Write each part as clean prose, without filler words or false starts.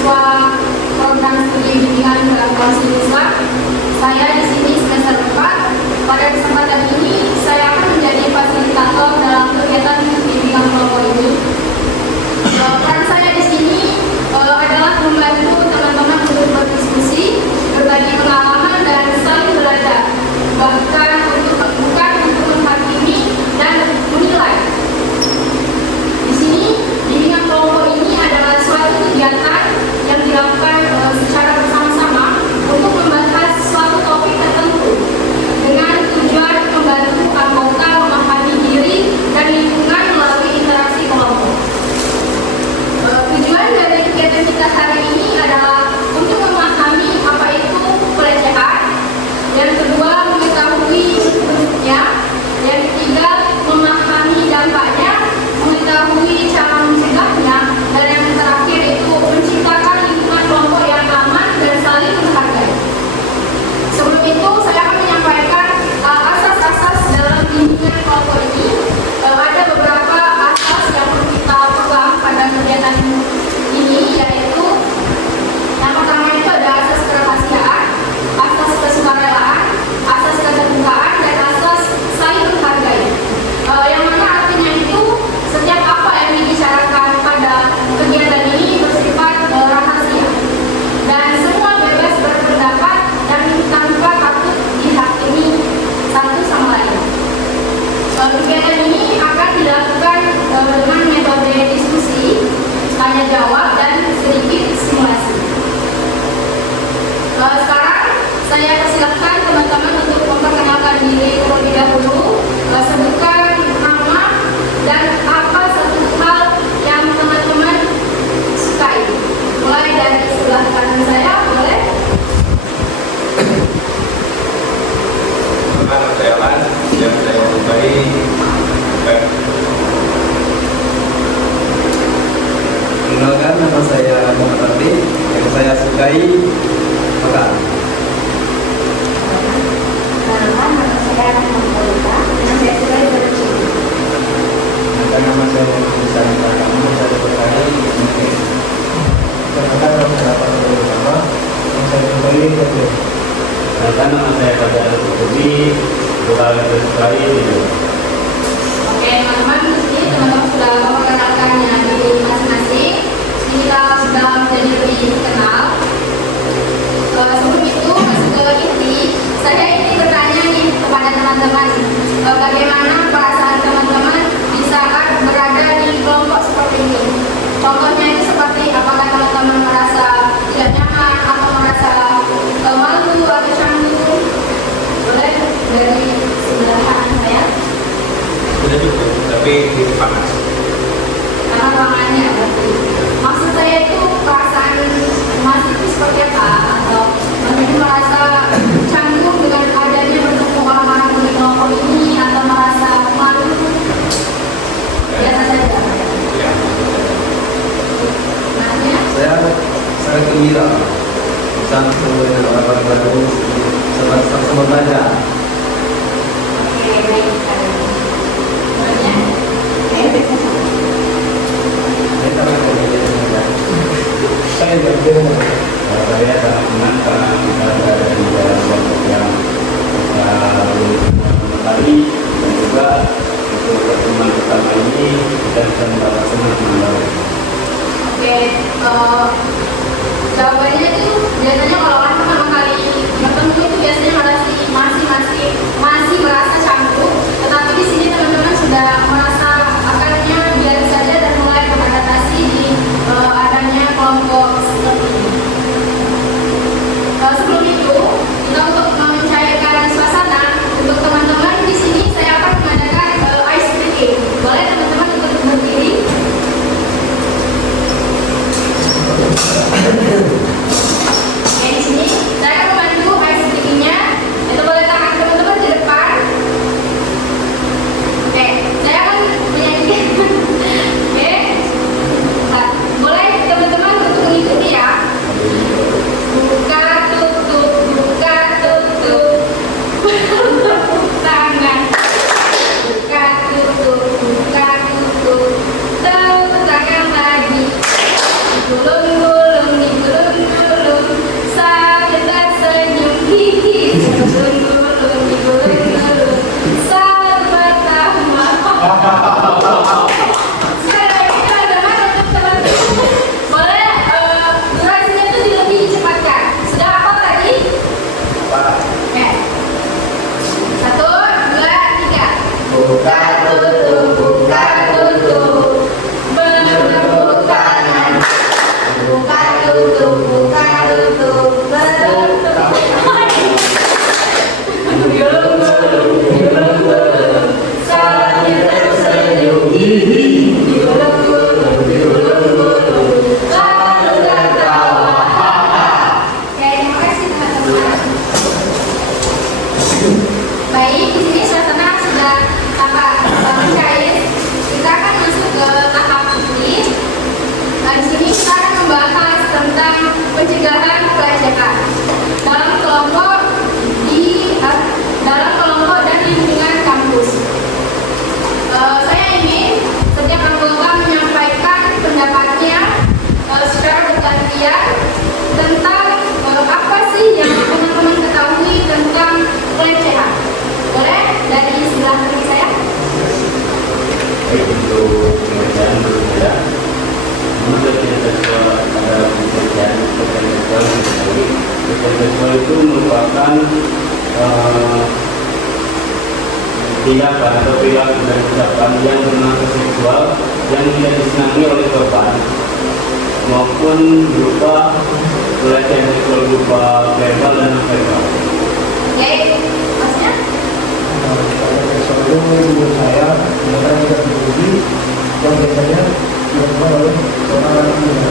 mahasiswa program studi bimbingan dalam Konseling Islam. Saya di sini semester 4. Pada kesempatan ini saya akan menjadi fasilitator dalam kegiatan bimbingan kelompok ini. Peran saya di sini adalah membantu teman-teman untuk berdiskusi, berbagi pengalaman dan saling belajar, bukan untuk menghakimi dan menilai. Di sini bimbingan kelompok ini adalah suatu kegiatan yang dilakukan secara bersama-sama untuk membahas suatu topik tertentu dengan tujuan membantu anggota memahami diri dan lingkungan melalui interaksi kelompok. Tujuan dari kegiatan kita hari ini adalah untuk memahami apa itu pelecehan, yang kedua mengetahui bentuknya, yang ketiga memahami dampaknya, mengetahui cara mencegahnya, dan yang terakhir itu menciptakan lingkungan kelompok yang aman dan saling menghargai. Sebelum itu saya akan menyampaikan asas-asas dalam bimbingan kelompok ini. Ada beberapa asas yang perlu kita pegang pada kegiatan ini, yaitu yang pertama itu ada asas kerahasiaan, asas kesukarelaan, asas keterbukaan, dan asas saling menghargai. Yang mana artinya itu setiap apa yang dibicarakan pada kegiatan ini bersifat rahasia dan semua bebas berpendapat dan tanpa takut dihakimi satu sama lain. Kegiatan ini akan dilakukan dengan metode diskusi, tanya jawab, dan sedikit simulasi. Sekarang saya persilahkan teman-teman untuk memperkenalkan diri terlebih dahulu, sebutkan nama dan apa satu hal yang teman-teman sukai. Mulai dari sebelah kanan saya, boleh? Nama saya Lan, yang saya sukai Kenalkan, nama saya Muhammad Ardi, yang saya sukai makan. Nama saya Rahmanulita, yang saya sukai bercini. Nama saya Muhammad Ardi, yang saya sukai mungkin. Kenalkan, nama saya Rahmanulita, yang saya sukai kerja. Kenalkan, nama saya Fajar Al-Qutubi, bukan sesuai video. Oke teman-teman, di sini teman-teman sudah memperkenalkannya diri masing-masing. Kita sudah menjadi lebih kenal. Sebelum itu masuk ke inti, saya ingin bertanya nih kepada teman-teman, bagaimana perasaan teman-teman di saat berada di kelompok seperti ini? Contohnya itu seperti apakah teman-teman merasa tidak nyaman atau merasa malu atau canggung? Boleh dari sebelah kanan saya. sudah cukup, tapi itu panas. Karena ruangannya berarti. Maksud saya itu perasaan Mas itu seperti apa? Atau Mas merasa canggung dengan adanya bertemu orang-orang di kelompok ini, atau merasa malu? Biasa saja. Ya. Nanya? Saya sangat gembira bisa bertemu dengan orang-orang baru, sama belajar. Oke, baik sekali. Nanya? Saya sangat gembira dengan belajar. Saya gembira. Saya sangat menantang bisa berada di dalam kelompok yang kali dan juga untuk pertemuan pertama ini kita bisa mendapat senang mengenal. Oke, jawabannya itu biasanya kalau orang pertama kali bertemu itu biasanya masih merasa canggung, tetapi di sini teman-teman sudah merasa akarnya biasa saja dan mulai beradaptasi di adanya kelompok seperti ini. Sebelum itu, kita untuk mencairkan suasana untuk teman-teman di sini saya akan mengadakan ice breaking. Boleh teman-teman untuk berdiri? Oke, di sini saya akan membantu ice breaking-nya. Itu boleh tangan teman-teman di depan. Oke, saya akan menyanyikan. Oke, nah, boleh teman-teman untuk mengikuti ya. Buka tutup tangan. Buka tutup tangan lagi. Gulung-gulung di pencegahan pelecehan dalam kelompok dan lingkungan kampus. Saya ingin setiap anggota menyampaikan pendapatnya secara bergantian tentang apa sih yang teman-teman ketahui tentang pelecehan. Boleh dari sebelah kiri saya? Baik, untuk pengerjaan menurut saya, menurut yang seksual ada pengerjaan seksual sekali. Pelecehan seksual itu merupakan tindakan atau perilaku dan ucapan yang bernama seksual yang tidak disenangi oleh korban maupun berupa pelecehan seksual berupa verbal dan non verbal. Oke, maksudnya? Seksual itu menurut saya mereka tidak berbudi yang biasanya dilakukan oleh seorang laki-laki.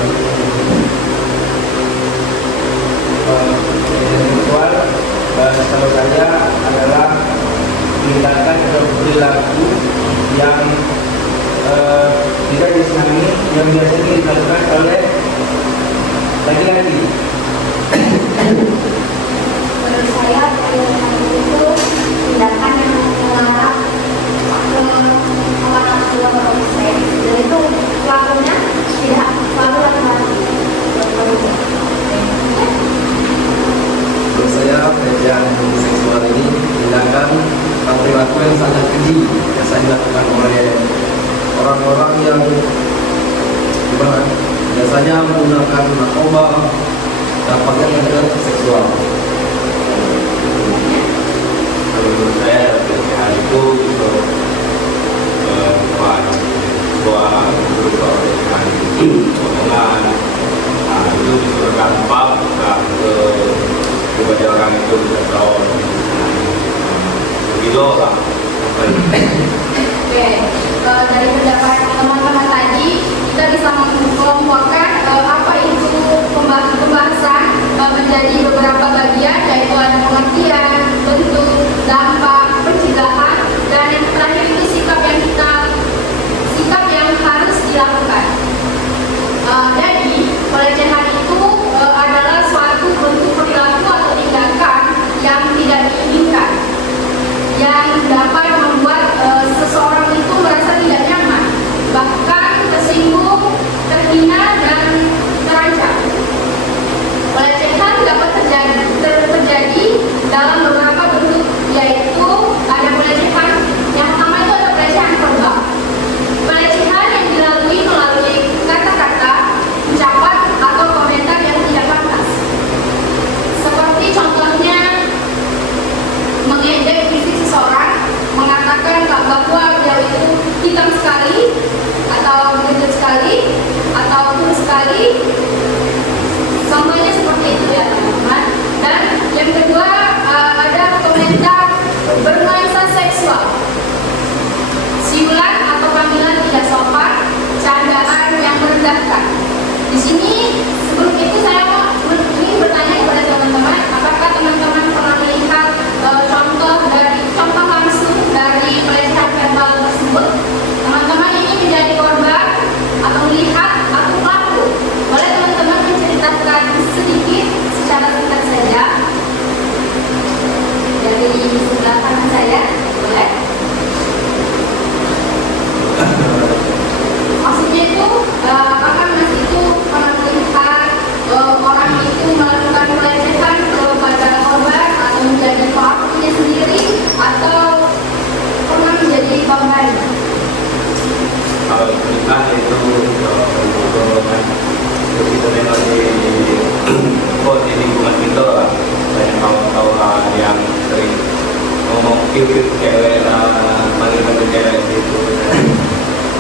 Seksual kalau saya adalah tindakan atau perilaku yang tidak disenangi yang biasanya dilakukan oleh laki-laki. Menurut saya pelecehan itu tindakan yang melarang atau melarang keluar seks, dan itu pelakunya tidak selalu laki-laki. Menurut saya pelecehan seksual ini tindakan atau perilaku yang sangat keji yang saya dilakukan oleh orang-orang yang gimana, biasanya menggunakan narkoba dan pakaian dengan seksual. Kalau menurut saya pelecehan itu sebuah pelecehan potongan, itu bisa berdampak kepada orang itu bisa tahu begitu lah. Oke, dari pendapat teman-teman tadi kita bisa mengelompokkan apa itu pembahasan menjadi beberapa bagian, yaitu ada pengertian, bentuk, dampak, pencegahan, dan yang terakhir itu sikap yang harus dilakukan. Jadi pelecehan itu adalah suatu bentuk perilaku atau tindakan yang tidak diinginkan, yang dapat membuat seseorang itu merasa tidak nyaman, bahkan tersinggung, terhina, dan terancam. Pelecehan dapat terjadi dalam beberapa bentuk, yaitu ada pelecehan yang pertama itu ada pelecehan verbal. Pelecehan yang dilalui melalui kata-kata, ucapan, atau komentar yang tidak pantas. Seperti contohnya mengejek fisik seseorang, mengatakan bahwa dia itu hitam sekali, atau gendut sekali, atau kurus sekali. Contohnya seperti itu ya teman-teman. Dan yang kedua ada komentar bernuansa seksual, siulan atau panggilan tidak sopan, candaan yang merendahkan. Di sini sebelum itu saya ingin bertanya kepada teman-teman, apakah teman-teman pernah melihat contoh langsung dari pelecehan verbal tersebut? Teman-teman ini menjadi korban atau melihat atau pelaku? Boleh teman-teman menceritakan sedikit secara singkat saja dari sebelah kanan saya, boleh? Maksudnya itu apakah Mas itu pernah melihat orang itu melakukan pelecehan kepada korban atau menjadi pelakunya sendiri, atau pernah menjadi korban? Kalau pernikahan itu kita tengok di lingkungan kita lah, banyak kawan-kawan yang sering ngomong kiu-kiu cewek lah, manggil-manggil cewek itu.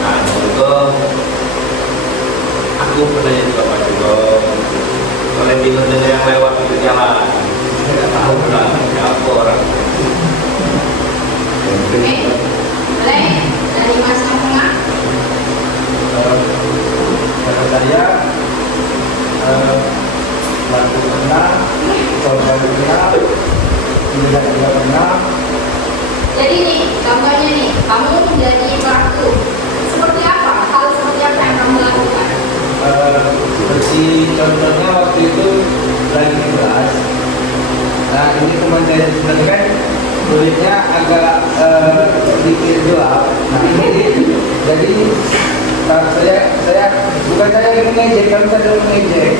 Nah, itu aku pernah jadi bapak juga. Kalau bingung dengan yang lewat itu jalan, tidak tahu lah siapa orang. Oke, boleh dari Mas yang tengah. Kalau saya pelaku pernah, korban pernah, tidak pernah. Jadi nih, contohnya nih, kamu menjadi pelaku. Seperti apa? Hal seperti apa yang kamu lakukan? Seperti contohnya waktu itu lagi di kelas. Nah ini teman saya sebenarnya kan kulitnya agak sedikit gelap. Nah ini jadi saya bukan saya yang mengejek, tapi saya yang mengejek.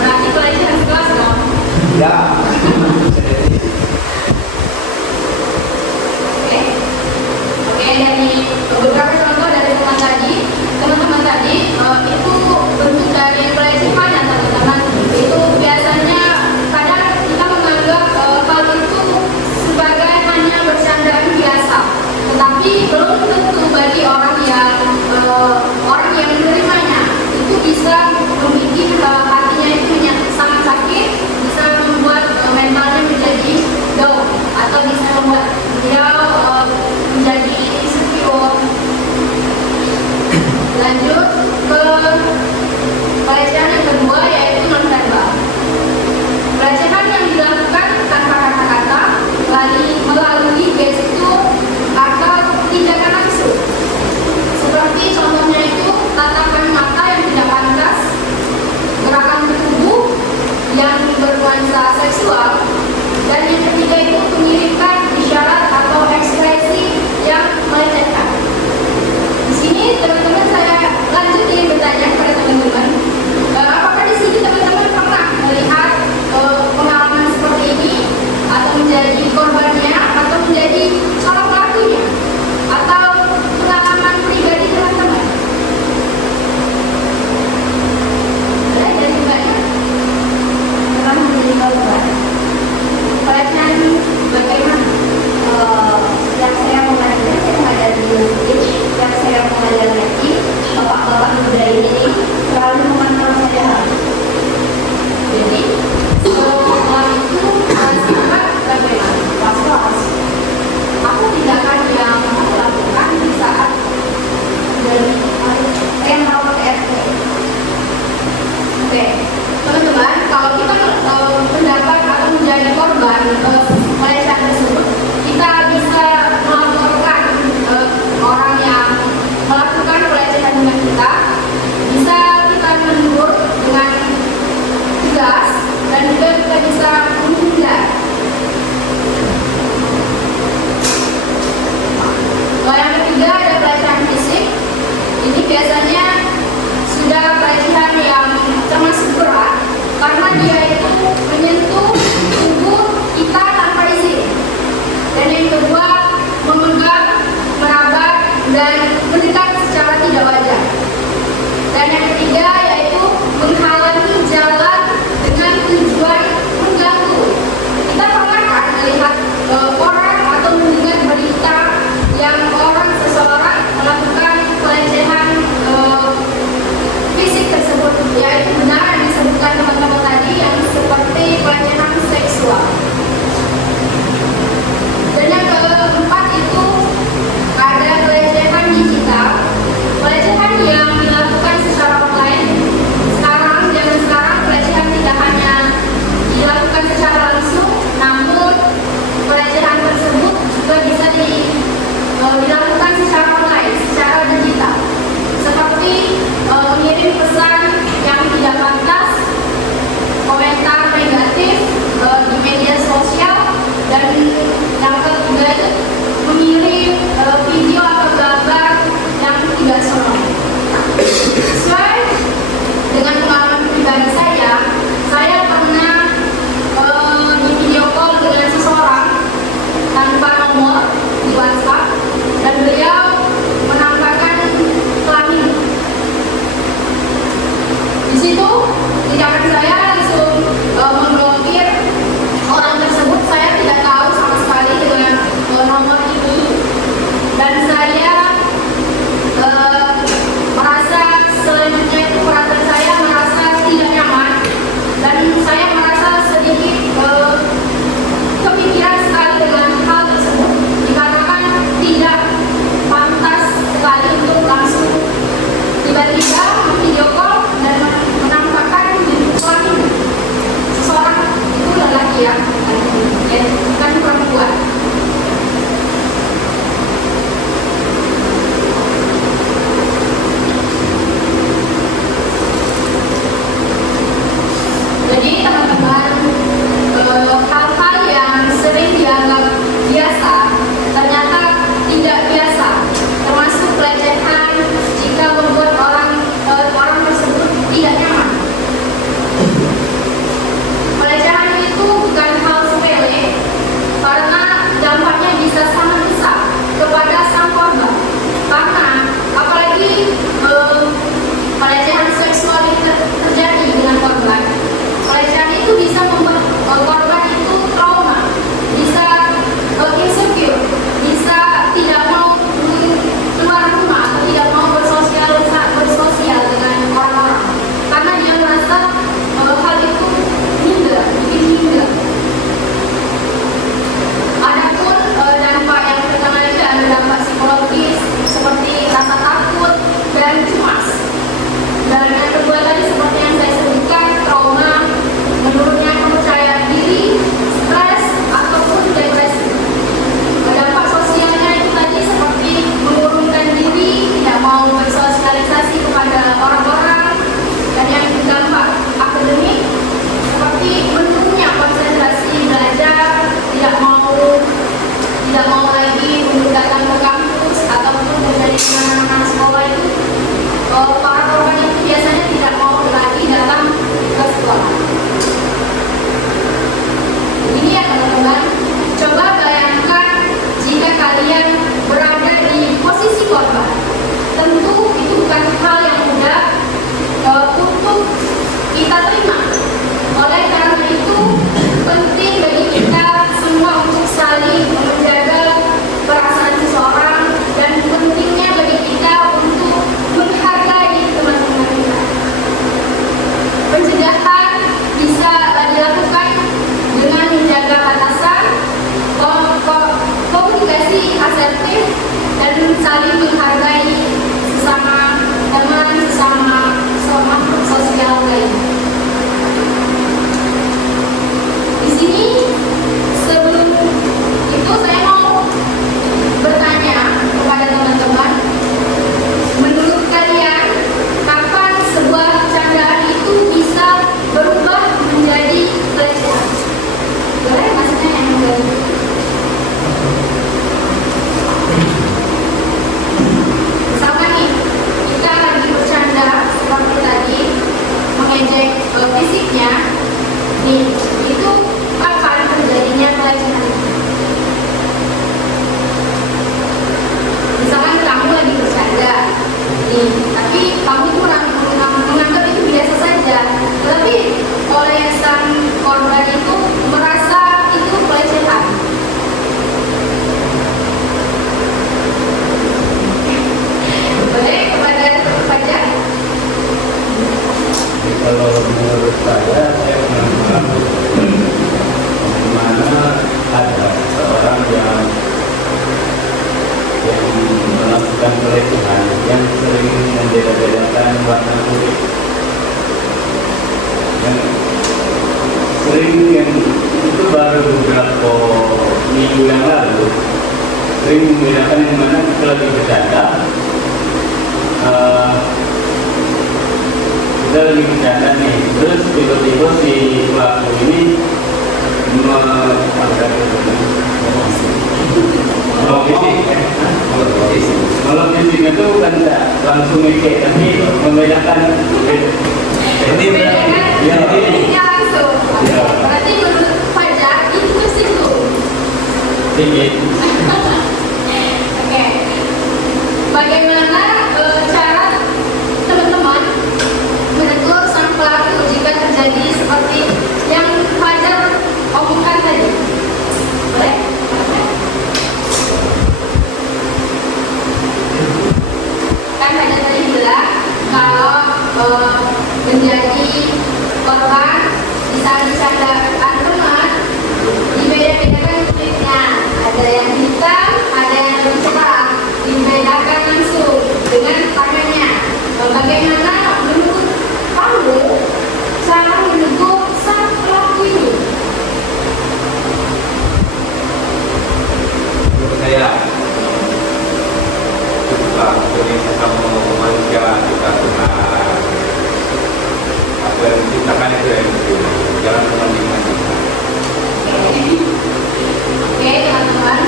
Berarti pelecehan kelas dong. Ya. Oke. Oke, dari beberapa contoh dari teman-teman tadi itu bentuk dari pelecehan ya teman-teman. Itu biasanya kadang kita menganggap hal itu sebagai hanya bercandaan biasa, tetapi belum tentu bagi orang yang menerimanya itu bisa membuat hatinya itu sangat sakit, bisa membuat mentalnya menjadi down atau bisa membuat dia menjadi insecure. Lanjut ke pelecehan yang kedua yaitu non-verbal. Pelecehan yang dilakukan tanpa kata-kata melalui gestur atau tindakan langsung. Seperti contohnya itu tatapan mata yang tidak pantas, gerakan tubuh yang bernuansa seksual, dan yang ketiga itu pengirimkan isyarat atau ekspresi yang melecehkan. Di sini teman-teman saya lanjut ingin bertanya kepada teman-teman, apakah di sini teman-teman pernah melihat pengalaman seperti ini atau menjadi korbannya atau menjadi salah pelakunya atau pengalaman pribadi teman-teman? Ada dari banyak pernah menjadi korban. Pelecehan bagaimana? Yang saya mengajar, saya mengajar di Unpage, yang saya mengajar lagi, bapak-bapak muda ini selalu memantau saya. Jadi, orang itu sifat bagaimana? Was-was. Apa tindakan yang aku lakukan di saat dari saya merawat RT? Oke, teman-teman, kalau kita mendapat atau menjadi korban pelecehan tersebut, kita bisa melaporkan orang yang melakukan pelecehan dengan kita, bisa kita menegur dengan tegas, dan juga kita bisa menghindar. Yang ketiga ada pelecehan fisik. Ini biasanya sudah pelecehan yang termasuk berat karena dia itu menyentuh tubuh kita kita terima. Oleh karena itu, penting bagi kita semua untuk saling menjaga perasaan seseorang dan pentingnya bagi kita untuk menghargai teman-teman kita. Pencegahan bisa dilakukan dengan menjaga batasan, komunikasi asertif, dan saling menghargai sesama teman, sesama sosial lain. Di sini sebelum itu saya mau bertanya kepada teman-teman, menurut kalian kapan sebuah candaan itu bisa berubah menjadi pelecehan? Boleh maksudnya yang menjadi? Misalkan nih, kita lagi bercanda seperti tadi, mengejek fisiknya, nih, itu kapan terjadinya pelecehan? Misalkan kamu lagi bercanda, nih, tapi kamu itu menganggap itu biasa saja, tapi oleh sang korban itu merasa itu pelecehan. Boleh kepada Fajar? Kalau menurut saya pernah mengalami di mana ada seorang yang melakukan pelecehan yang sering membeda-bedakan warna kulit, yang sering yang itu baru beberapa minggu yang lalu sering membedakan yang mana kita lagi bercanda. Kita lagi bercanda nih, terus tiba-tiba si pelaku ini melukis itu bukan langsung mikir, tapi membedakan. Jadi Ini langsung. Ya. Berarti menurut Fajar itu tersinggung. sedikit. Oke. Bagaimana cara teman-teman menegur sang pelaku jika terjadi seperti yang Fajar omongkan tadi? Boleh? Kan Fajar tadi bilang kalau menjadi korban bisa dicandakan teman, dibeda-bedakan kulitnya, ada yang hitam, ada yang lebih cerah, dibedakan langsung dengan tangannya. Bagaimana menurut kamu cara menegur sang pelaku ini? Menurut saya cukuplah sebagai sesama manusia kita pernah apa yang diciptakan itu yang jangan membanding-bandingkan. Oke, teman-teman,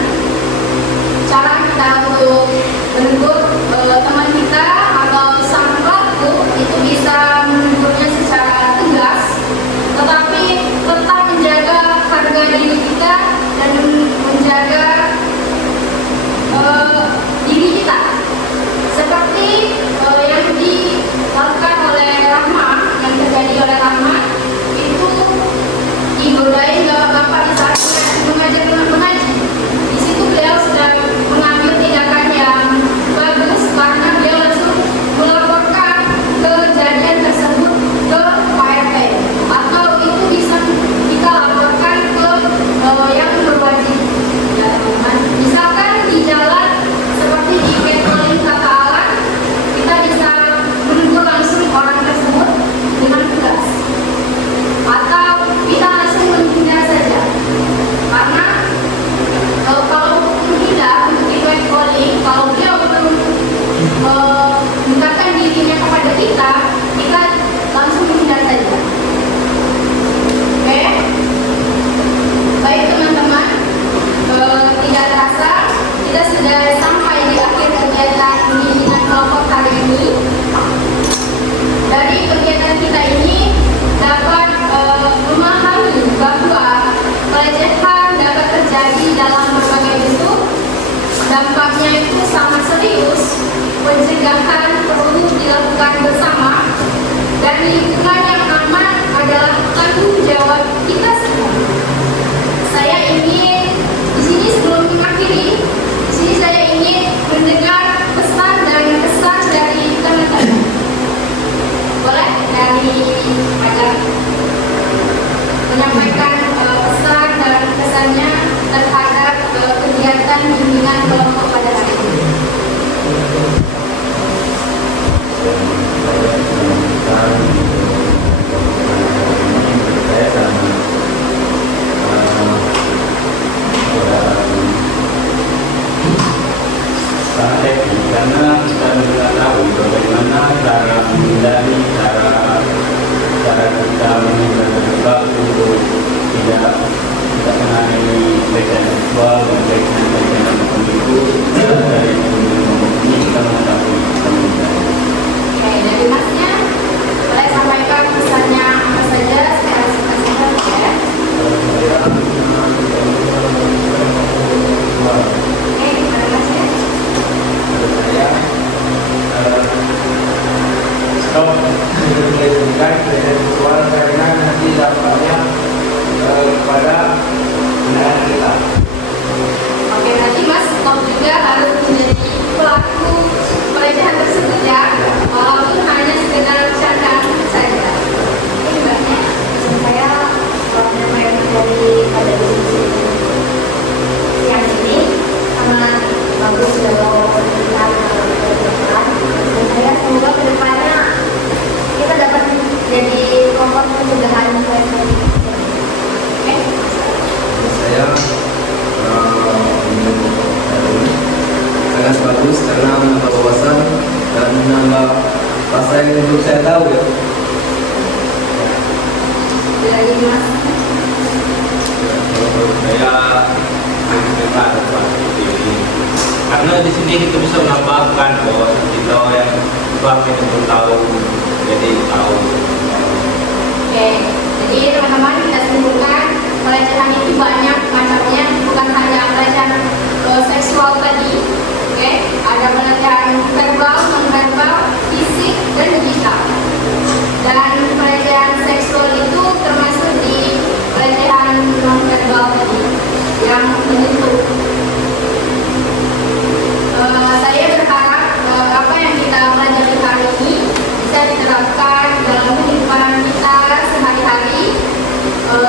cara kita untuk menegur teman kita atau sang pelaku itu bisa menegurnya secara tegas, tetapi tetap menjaga harga diri kita dan menjaga diri kita. Seperti yang dilakukan oleh Rahma, yang terjadi oleh Rahma, itu digodain bapak di saat mengajar mengaji. Di situ beliau sedang mengambil tindakan yang bagus karena dia langsung melaporkan kejadian tersebut ke Pak RT, atau itu bisa kita laporkan ke yang berwajib. Ya, teman-teman. Misalkan di jalan seperti di patroli Kata Alam, kita bisa menegur langsung orang tersebut dengan tegas, atau kita langsung menghindar saja. Karena kalau menghindar untuk event calling, kalau dia belum mendekatkan dirinya kepada kita, kita langsung menghindar saja. Oke? Baik teman-teman, tidak terasa kita sudah sampai di akhir kegiatan bimbingan kelompok hari ini. Dari kegiatan kita ini dapat memahami bahwa pelecehan dapat terjadi dalam berbagai bentuk, dampaknya itu sangat serius, pencegahan perlu dilakukan bersama, dan lingkungan yang aman adalah tanggung jawab kita semua. Saya ingin di sini sebelum mengakhiri, di sini saya ingin mendengar pesan dan kesan dari teman-teman. Boleh dari Fajar menyampaikan pesan dan kesannya terhadap kegiatan bimbingan kelompok pada hari ini. Saya sama sangat happy karena kita mengetahui bagaimana cara menghindari cara kita menghindari waktu untuk tidak mengenai pelecehan seksual dan pelecehan apapun itu dari ini kita mengetahui kita menghindari. Oke, dari Masnya boleh sampaikan pesannya apa saja secara singkat-singkat ya. Oke, gimana Masnya? Saya stop menunjukkan pelecehan seksual karena nanti dampaknya kepada anak kita. Oke, nanti Mas stop juga harus menjadi pelaku pelecehan tersebut ya, walaupun hanya sekedar candaan saja. Ini Mbaknya, pesan saya memang dari pada diskusi yang ini sangat bagus dalam pernikahan dan saya semoga kedepannya kita dapat jadi kelompok pencegahan pelecehan. Oke. Saya sangat bagus karena menambah wawasan dan menambah rasa yang belum saya tahu ya. Dari Mas. saya mendengar ini karena di sini kita bisa menambahkan bahwa kita yang baru itu tahu, jadi tahu. Oke, jadi teman-teman kita simpulkan pelecehan itu banyak macamnya, bukan hanya pelecehan seksual tadi. Oke, ada pelecehan verbal, non-verbal, fisik, dan digital. Dan pelecehan seksual itu termasuk di pelecehan non-verbal tadi yang menyentuh. Saya berharap apa yang kita pelajari hari ini bisa diterapkan dalam kehidupan kita sehari-hari.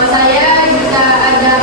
Saya juga ada